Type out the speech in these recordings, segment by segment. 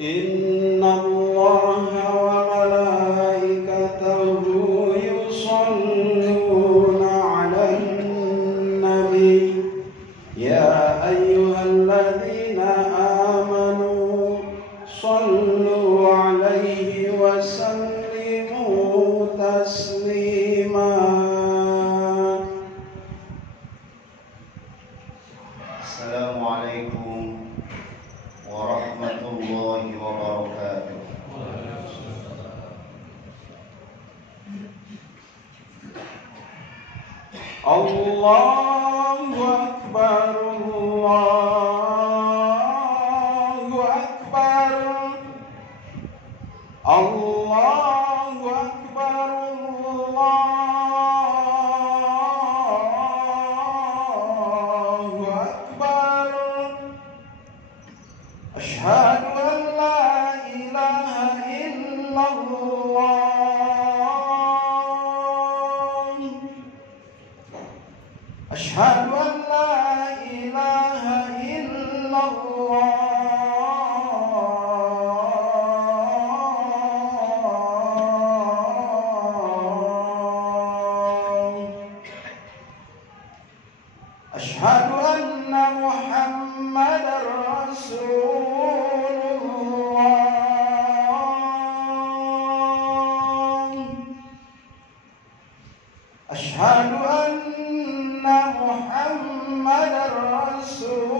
إن الله وملائكته يصلون على النبي يا أيها الذين آمنوا صلوا عليه وسلموا تسليما. Assalamualaikum warahmatullahi wabarakatuh. Allahu Akbar, Allahu Akbar, Allahu Akbar, Allahu Akbar. Asyhadu an la ilaha illallah. Asyhadu an la ilaha illallah. Asyhadu anna Muhammadar Rasulullah. Asyhadu anna Muhammadar Rasulullah.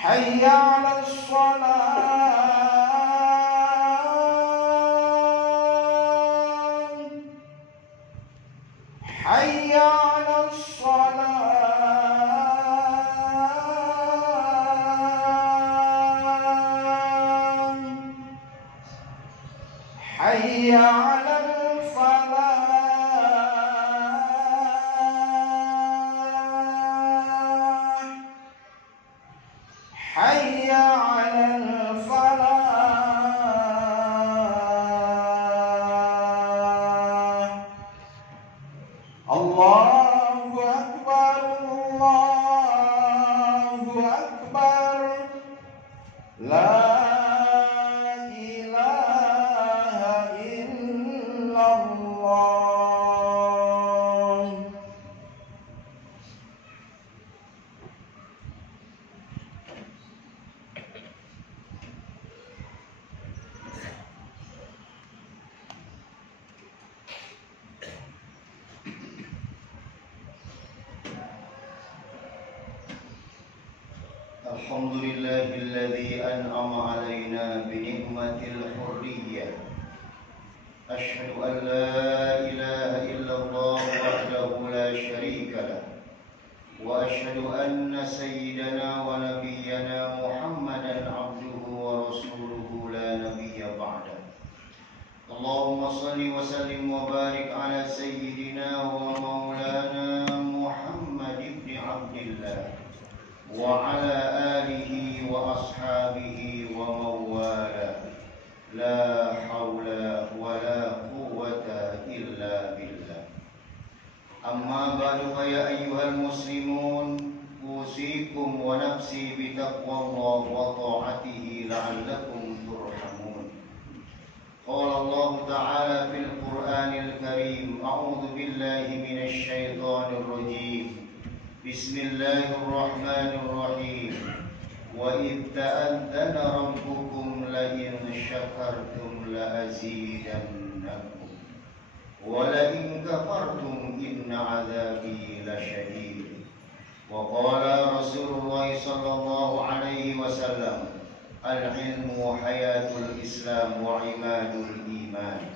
Hayya 'alas shalah, hayya 'alas shalah, hayya 'alal falah, hayya 'alal falah. Allahu Akbar, Allahu Akbar. La ilaha illallah. Alhamdulillahilladzi an'ama alaina bi ni'matil hurriyyah. Asyhadu an la ilaha illallah wahdahu la syarika lah. Wa asyhadu anna sayyidana wa nabiyyana Muhammadan abduhu wa rasuluhu la nabiyya ba'dah. Allahumma salli wa sallim wa barik ala sayyidina wa maulana Muhammad ibn Abdillah wa ala alihi wa ashabihi wa mawala. La hawla wa la quwwata illa billah. Amma ba'du fa ya ayyuhal muslimun, usikum wa nafsi bi taqwallah wa ta'atihi la'allakum turhamun. Qala Allah ta'ala fil Qur'anil Karim, a'udzu billahi minasy syaithanir rajim. Bismillahirrahmanirrahim. Wa idh ta'adzana rabbukum la in syakartum la azidannakum wa la in kafartum inna 'adzabi lasyadid. Wa qala Rasulullah sallallahu alaihi wasallam, al-ilmu hayatul Islam wa imadul iman.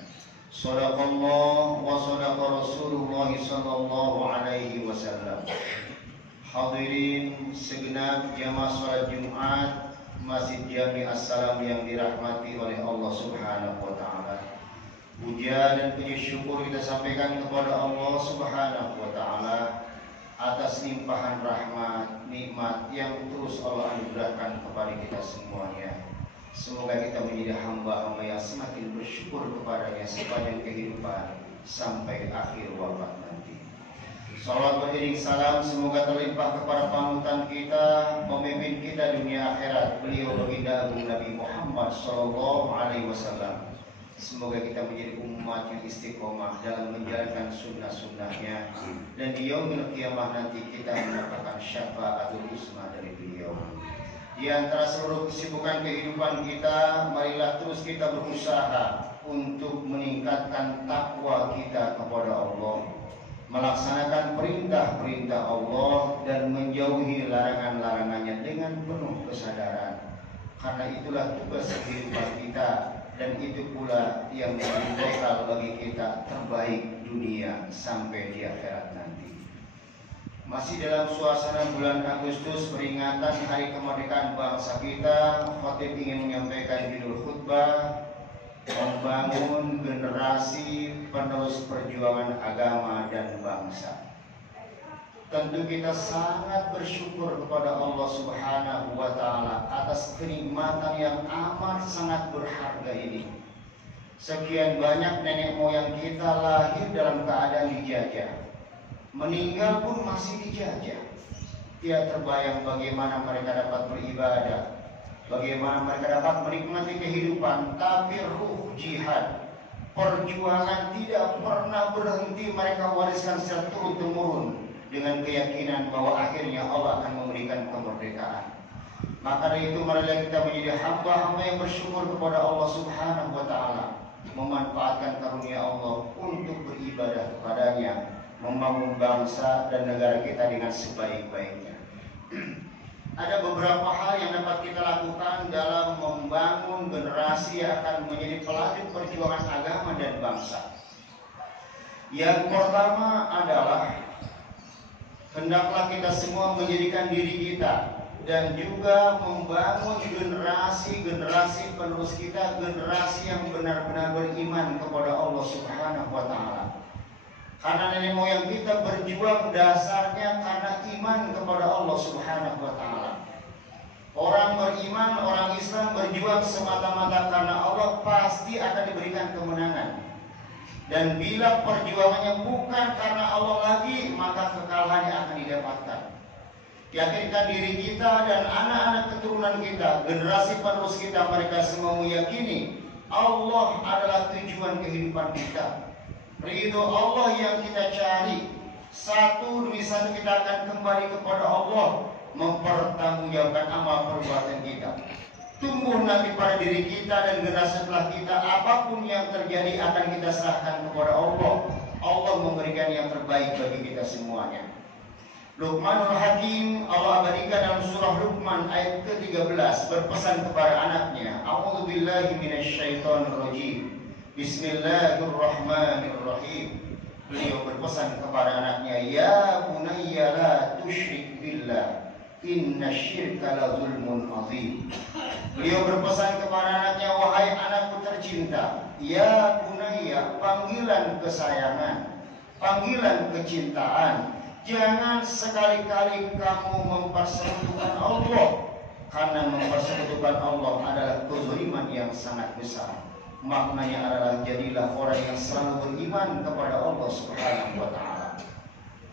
Sadaqallah wa sadaqa Rasulullah sallallahu alaihi wasallam. Hadirin segenap jamaah salat Jumat Masjid Jami As-Salam yang dirahmati oleh Allah Subhanahu wa taala. Puja dan puji syukur kita sampaikan kepada Allah Subhanahu wa taala atas limpahan rahmat, nikmat yang terus Allah anugerahkan kepada kita semuanya. Semoga kita menjadi hamba-hamba yang semakin bersyukur kepadanya sepanjang kehidupan sampai akhir wafat nanti. Salawat beriring salam semoga terlimpah kepada panutan kita, pemimpin kita dunia akhirat, beliau baginda Agung Nabi Muhammad SAW. Semoga kita menjadi umat yang istiqomah dalam menjalankan sunnah-sunnahnya, dan di yaumil qiyamah nanti kita mendapatkan syafaatul uzma dari beliau. Di antara seluruh kesibukan kehidupan kita, marilah terus kita berusaha untuk meningkatkan takwa kita kepada Allah, melaksanakan perintah-perintah Allah dan menjauhi larangan-larangannya dengan penuh kesadaran. Karena itulah tugas kehidupan kita, dan itu pula yang menjadi bekal bagi kita terbaik dunia sampai di akhirat nanti. Masih dalam suasana bulan Agustus peringatan Hari Kemerdekaan bangsa kita, khotib ingin menyampaikan judul khutbah membangun generasi penerus perjuangan agama dan bangsa. Tentu kita sangat bersyukur kepada Allah Subhanahu wa Ta'ala atas kenikmatan yang amat sangat berharga ini. Sekian banyak nenek moyang kita lahir dalam keadaan dijajah, meninggal pun masih dijajah. Tidak terbayang bagaimana mereka dapat beribadah, bagaimana mereka dapat menikmati kehidupan, tapi ruh jihad, perjuangan tidak pernah berhenti mereka wariskan secara turun-temurun, dengan keyakinan bahwa akhirnya Allah akan memberikan kemerdekaan. Maka dari itu marilah kita menjadi hamba-hamba yang bersyukur kepada Allah Subhanahu wa Ta'ala, memanfaatkan karunia Allah untuk beribadah kepadanya, membangun bangsa dan negara kita dengan sebaik-baiknya. Ada beberapa hal yang dapat kita lakukan dalam membangun generasi yang akan menjadi pelanjut perjuangan agama dan bangsa. Yang pertama adalah hendaklah kita semua menjadikan diri kita dan juga membangun generasi penerus kita, generasi yang benar-benar beriman kepada Allah Subhanahu wa Ta'ala. Karena nenek moyang kita berjuang dasarnya karena iman kepada Allah Subhanahu wa Ta'ala. Orang beriman, orang Islam berjuang semata-mata karena Allah, pasti akan diberikan kemenangan. Dan bila perjuangannya bukan karena Allah lagi, maka kekalahan yang akan didapatkan. Yakinkan diri kita dan anak-anak keturunan kita, generasi penerus kita, mereka semua meyakini Allah adalah tujuan kehidupan kita. Ridho Allah yang kita cari. Satu demi satu kita akan kembali kepada Allah, mempertanggungjawabkan amal perbuatan kita. Tumbuh nanti pada diri kita dan generasi setelah kita, apapun yang terjadi akan kita serahkan kepada Allah. Allah memberikan yang terbaik bagi kita semuanya. Luqmanul Hakim, Allah abadikan dalam surah Luqman ayat ke-13, berpesan kepada anaknya, A'udzubillahi minasyaitonirrajim, Bismillahirrahmanirrahim. Beliau berpesan kepada anaknya, Ya bunayya la tusyrik billah, inna syirka la zulmun azim. Beliau berpesan kepada anaknya, wahai anakku tercinta, ya bunayya, panggilan kesayangan, panggilan kecintaan. Jangan sekali-kali kamu mempersekutukan Allah, karena mempersekutukan Allah adalah kezaliman yang sangat besar. Maknanya adalah jadilah orang yang selalu beriman kepada Allah Subhanahu wa Ta'ala.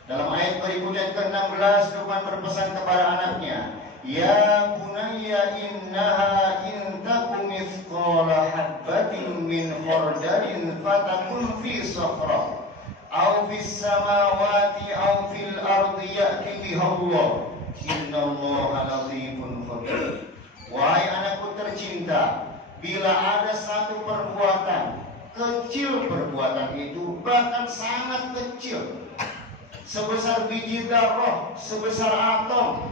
Dalam ayat berikutnya ke-16, Luqman berpesan kepada anaknya, Ya bunayya innaha in taku mithqala habbatin min khardalin fatakun fi sakhra aw fis samawati aw fil ardi ya'ti biha Allah innallaha latifun khabir. Wahai anakku tercinta, bila ada satu perbuatan, kecil perbuatan itu, bahkan sangat kecil, sebesar biji darah, sebesar atom,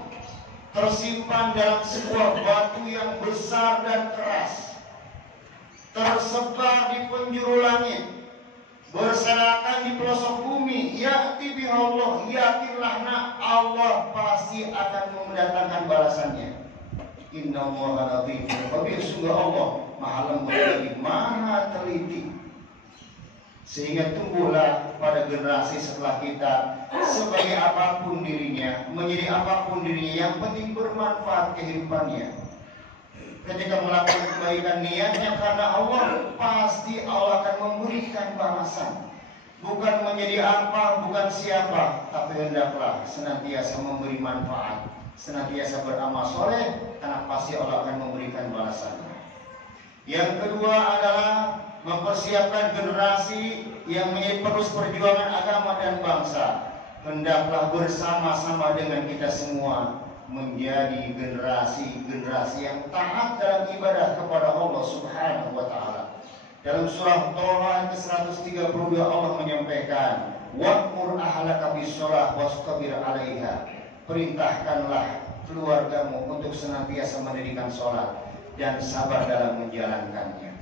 tersimpan dalam sebuah batu yang besar dan keras, tersebar di penjuru langit, berserakan di pelosok bumi, ya'ti biha Allah, yakinlah nak, Allah pasti akan mendatangkan balasannya. Innallaha latifun khabir, sungguh Allah maha lembut lagi maha teliti. Sehingga tumbuhlah pada generasi setelah kita sebagai apapun dirinya, menjadi apapun dirinya, yang penting bermanfaat kehidupannya. Ketika melakukan kebaikan niatnya karena Allah, pasti Allah akan memberikan balasan. Bukan menjadi apa, bukan siapa, tapi hendaklah senantiasa memberi manfaat, senantiasa beramal soleh, karena pasti Allah akan memberikan balasan. Yang kedua adalah mempersiapkan generasi yang menjadi penerus perjuangan agama dan bangsa. Hendaklah bersama-sama dengan kita semua menjadi generasi yang taat dalam ibadah kepada Allah Subhanahu wa taala. Dalam surah Toha ke-132 Allah menyampaikan, "Wa'mur ahlaka bis-shalah wastabir 'alaiha." Perintahkanlah keluargamu untuk senantiasa mendirikan sholat dan sabar dalam menjalankannya.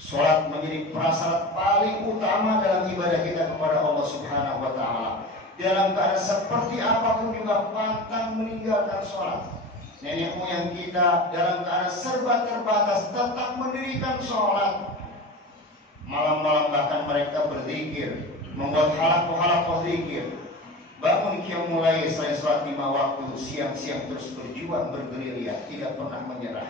Sholat menjadi prasyarat paling utama dalam ibadah kita kepada Allah Subhanahu wa taala. Dalam keadaan seperti apapun juga pantang meninggalkan sholat. Nenek moyang kita dalam keadaan serba terbatas tetap mendirikan sholat. Malam-malam bahkan mereka berzikir, membuat halakoh zikir. Bangun qiyamul lail selain sholat 5 waktu, siang-siang terus berjuang bergerilya, tidak pernah menyerah.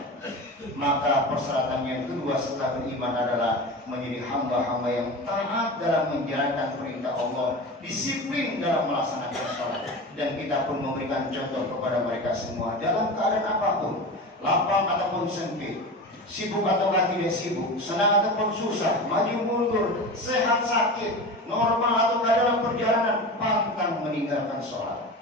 Maka persyaratan yang kedua setelah beriman adalah menjadi hamba-hamba yang taat dalam menjalankan perintah Allah, disiplin dalam melaksanakan sholat. Dan kita pun memberikan contoh kepada mereka semua dalam keadaan apapun, lapang ataupun sempit, sibuk ataukah tidak sibuk, senang ataupun susah, maju mundur, sehat sakit, normal ataukah dalam perjalanan, pantang meninggalkan sholat.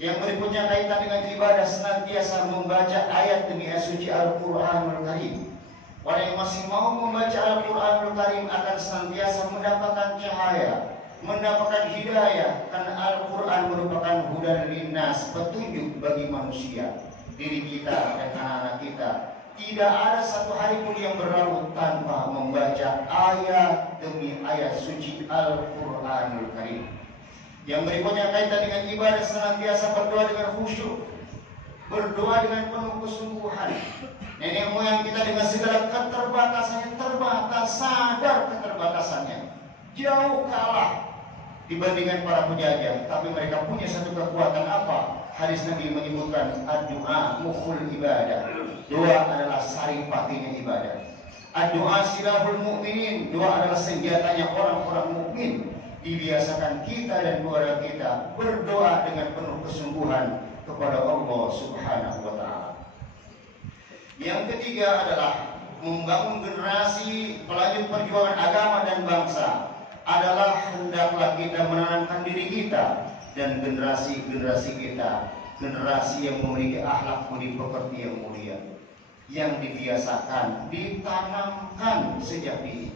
Yang berikutnya kaitan dengan ibadah, senantiasa membaca ayat demi ayat suci Al-Quranul Karim. Orang yang masih mau membaca Al-Quranul Karim akan senantiasa mendapatkan cahaya, mendapatkan hidayah, karena Al-Quran merupakan hudan linnas, petunjuk bagi manusia, diri kita dan anak-anak kita. Tidak ada satu hari pun yang berlalu tanpa membaca ayat demi ayat suci Al-Quranul Karim. Yang berikutnya kaitan dengan ibadah, senantiasa berdoa dengan khusyuk, berdoa dengan penuh kesungguhan. Nenek moyang kita dengan segala keterbatasannya, terbatas, sadar keterbatasannya, jauh kalah dibandingkan para penjajah, tapi mereka punya satu kekuatan apa? Hadis Nabi menyebutkan ad-du'a mukhul ibadah. Doa adalah saripatinya ibadah. Ad-du'a silahul mu'minin. Doa adalah senjatanya orang-orang mukmin. Dibiasakan kita dan keluarga kita berdoa dengan penuh kesungguhan kepada Allah Subhanahu wa taala. Yang ketiga adalah membangun generasi pelanjut perjuangan agama dan bangsa. Adalah hendaklah kita menanamkan diri kita dan generasi kita, generasi yang memiliki akhlak budi pekerti yang mulia, yang dibiasakan, ditanamkan sejak dini.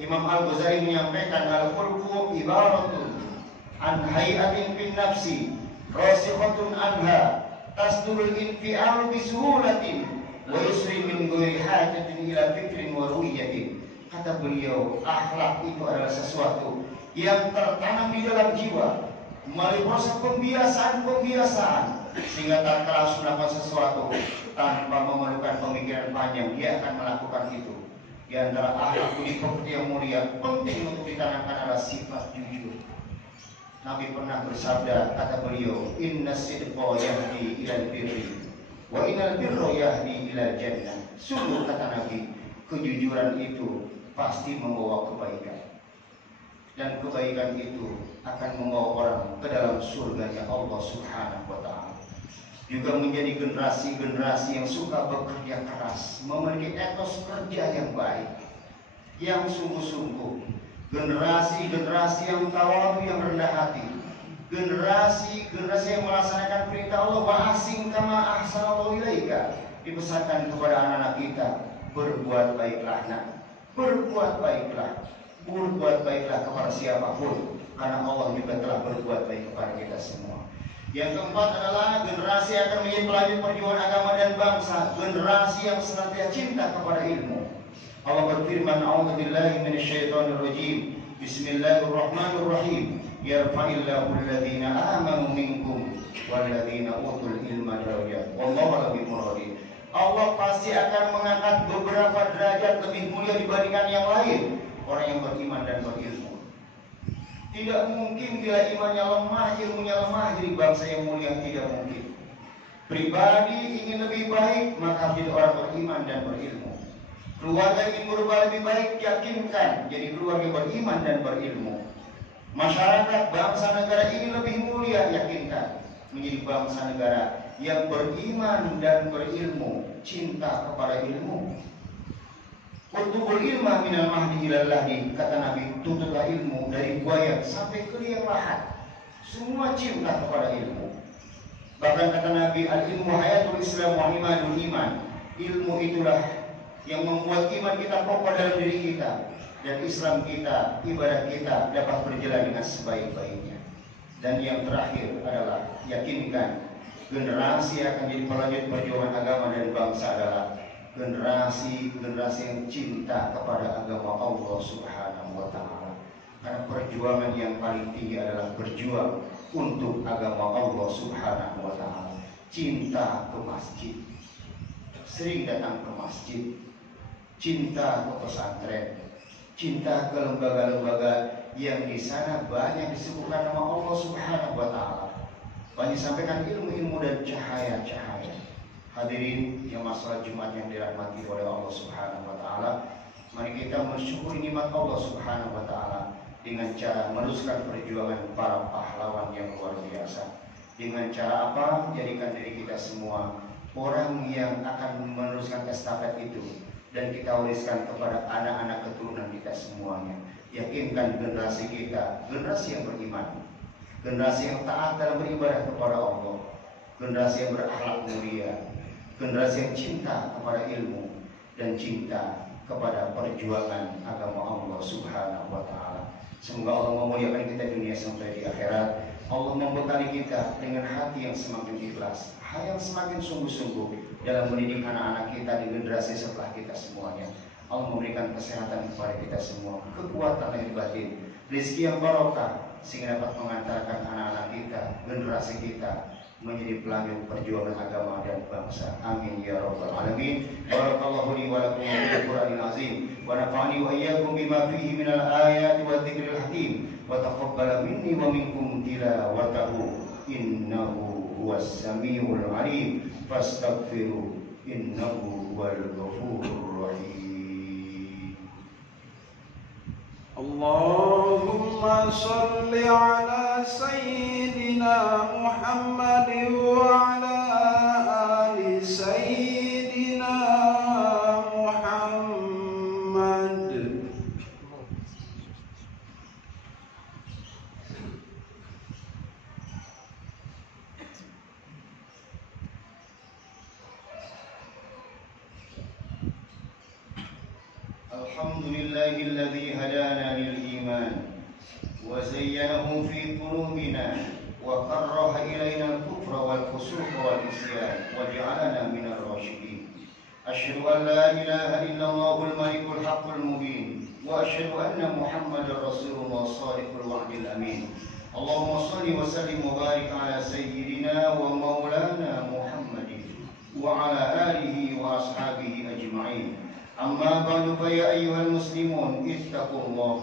Imam Al-Ghazali menyampaikan, al-khulqu ibaratun an hayatin fin nafsi rasikhatun anha tasdurul infi'alu bisuhulatin wa yusri min ghairi hajatin ila fikrin wa ru'yatin. Kata beliau, akhlak itu adalah sesuatu yang tertanam di dalam jiwa melalui proses pembiasaan, sehingga tak langsung melakukan sesuatu tanpa memerlukan pemikiran panjang, dia akan melakukan itu. Di antara akhlak budi pekerti yang mulia penting untuk ditanamkan adalah sifat jujur. Nabi pernah bersabda, kata beliau, inna sidqa yahdi ilal birri wa innal birra yahdi ilal jannah. Sungguh, kata Nabi, kejujuran itu pasti membawa kebaikan, dan kebaikan itu akan membawa orang ke dalam surganya Allah Subhanahu wa taala. Juga menjadi generasi yang suka bekerja keras, memiliki etos kerja yang baik, yang sungguh-sungguh. Generasi yang tawadu, yang rendah hati. Generasi yang melaksanakan perintah Allah, wa ahsin kama ahsanallahu ilaika. Dipesankan kepada anak-anak kita, berbuat baiklah nak. Berbuat baiklah kepada siapapun, karena Allah juga telah berbuat baik kepada kita semua. Yang keempat adalah generasi yang akan menjadi pelanjut perjuangan agama dan bangsa, generasi yang senantiasa cinta kepada ilmu. Allah berfirman, a'udzubillahi minasyaitonirrajim, bismillahirrahmanirrahim, yarfa'illahu alladhina amanu minkum walladhina utul ilma darajat wallahu lebih muradin. Allah pasti akan mengangkat beberapa derajat lebih mulia dibandingkan yang lain, orang yang beriman dan berilmu. Tidak mungkin bila imannya lemah, ilmunya lemah, jadi bangsa yang mulia, tidak mungkin. Pribadi ingin lebih baik, maka jadi orang beriman dan berilmu. Keluarga ingin berubah lebih baik, yakinkan jadi keluarga beriman dan berilmu. Masyarakat, bangsa, negara ingin lebih mulia, yakinkan menjadi bangsa negara yang beriman dan berilmu, cinta kepada ilmu. Utlubul ilma minal mahdi ilal lahdi, kata Nabi, tuntutlah ilmu dari buaya sampai ke liang lahat. Semua cinta kepada ilmu. Bahkan kata Nabi, al-ilmu hayatul Islam wa imanul iman. Ilmu itulah yang membuat iman kita kokoh dalam diri kita, dan Islam kita, ibadah kita dapat berjalan dengan sebaik-baiknya. Dan yang terakhir adalah yakinkan generasi yang akan jadi pelanjut perjuangan agama dan bangsa adalah generasi yang cinta kepada agama Allah Subhanahu wa Ta'ala. Karena perjuangan yang paling tinggi adalah berjuang untuk agama Allah Subhanahu wa Ta'ala. Cinta ke masjid, sering datang ke masjid, cinta ke pesantren, cinta ke lembaga-lembaga yang di sana banyak disebutkan nama Allah Subhanahu wa Ta'ala. Banyak sampaikan ilmu-ilmu dan cahaya-cahaya. Hadirin yang masalah Jumat yang dirahmati oleh Allah Subhanahu wa Ta'ala, mari kita mensyukuri nikmat Allah Subhanahu wa Ta'ala dengan cara meneruskan perjuangan para pahlawan yang luar biasa. Dengan cara apa? Jadikan diri kita semua orang yang akan meneruskan estafet itu, dan kita wariskan kepada anak-anak keturunan kita semuanya. Yakinkan generasi kita, generasi yang beriman, generasi yang taat dalam beribadah kepada Allah, generasi yang berakhlak mulia, generasi yang cinta kepada ilmu dan cinta kepada perjuangan agama Allah Subhanahu wa Ta'ala. Semoga Allah memuliakan kita dunia sampai di akhirat. Allah membekali kita dengan hati yang semakin ikhlas, yang semakin sungguh-sungguh dalam mendidik anak-anak kita di generasi setelah kita semuanya. Allah memberikan kesehatan kepada kita semua, kekuatan lahir batin, rezeki yang barokah, sehingga dapat mengantarkan anak-anak kita, generasi kita menjadi pelanjut perjuangan agama dan bangsa. Amin ya rabbal alamin. Barakallahu li wa lakum fil Qur'anil azim wa nafa'ani wa iyyakum bima fihi minal ayati wa dzikril hakim wa taqabbala minni wa minkum tilawatahu innahu huwas samiul alim fastaghfiru innahu huwal ghafurur rahim. Allahumma salli ala sayyidina Muhammad wa ala ali sayyidina Muhammad. Alhamdulillahilladzi hadana lil iman wa zayyanahu fi qulubina wa karraha ilayna al-kufra wal fusuqa wal isyan wa ja'alana minal rasyidin. Asyhadu an la ilaha illallahul malikul haqqul mubin wa asyhadu anna Muhammadar rasulullah shadiqul wa'dil amin. Allahumma shalli wa sallim wa barik ala sayyidina wa maulana Muhammadin wa ala alihi wa ashabihi ajma'in. Amma ba'du fa ya ayyuhal muslimun ittaqullaha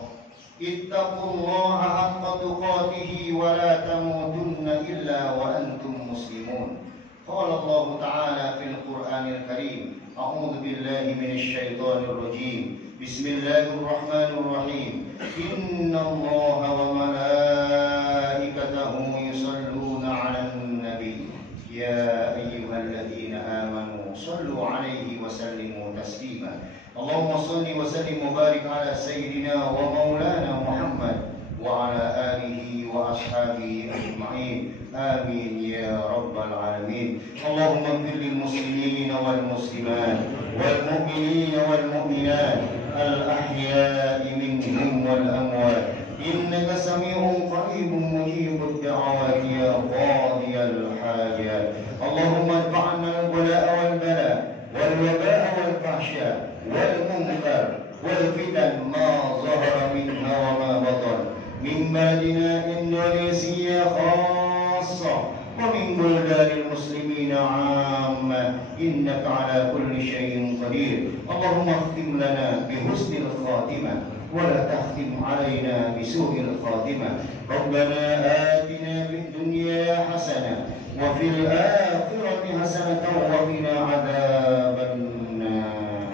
haqqa tuqatih wa la tamutunna illa wa antum muslimun. Qala Allah ta'ala fil Qur'anil Karim, a'udzu billahi minasy syaithanir rajim. Bismillahirrahmanirrahim. Innallaha wa malaikatahu yusalluna 'alan nabi. Ya ayyuhalladzina amanu sallu 'alaihi wa sallimu taslima. Allahumma salli wa sallim wa barik ala sayyidina wa maulana Muhammad wa ala alihi wa ashabihi ajma'in. Amin ya rabbal alamin. Allahumma ighfir lil muslimin wal muslimat wal mu'minin wal mu'minat al ahya'i minhum wal amwat. Innaka sami'un qaribun mujibud da'awat ya qadiyal hajat. Allahumma adfa'na al-bala'a wal bala wal waba'a wal fahsya wal munkar wal fitan ma zahara minha wa ma batan min baladina Indonesia khassa wa min buldanil muslimina 'amma innaka 'ala kulli syai'in qadir. Allahumma khtim lana bi husnil khatimah ولا تختم علينا بسوء الخاتمة. ربنا آتنا في الدنيا حسنة وفي الآخرة حسنة وقنا عذاب النار.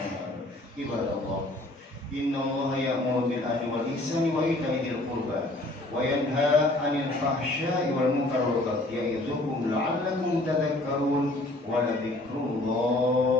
عباد الله إن الله يأمر بالعدل والإحسان وإيتاء ذي القربى وينهى عن الفحشاء والمنكر والبغي يعظكم لعلكم تذكرون ولذكر الله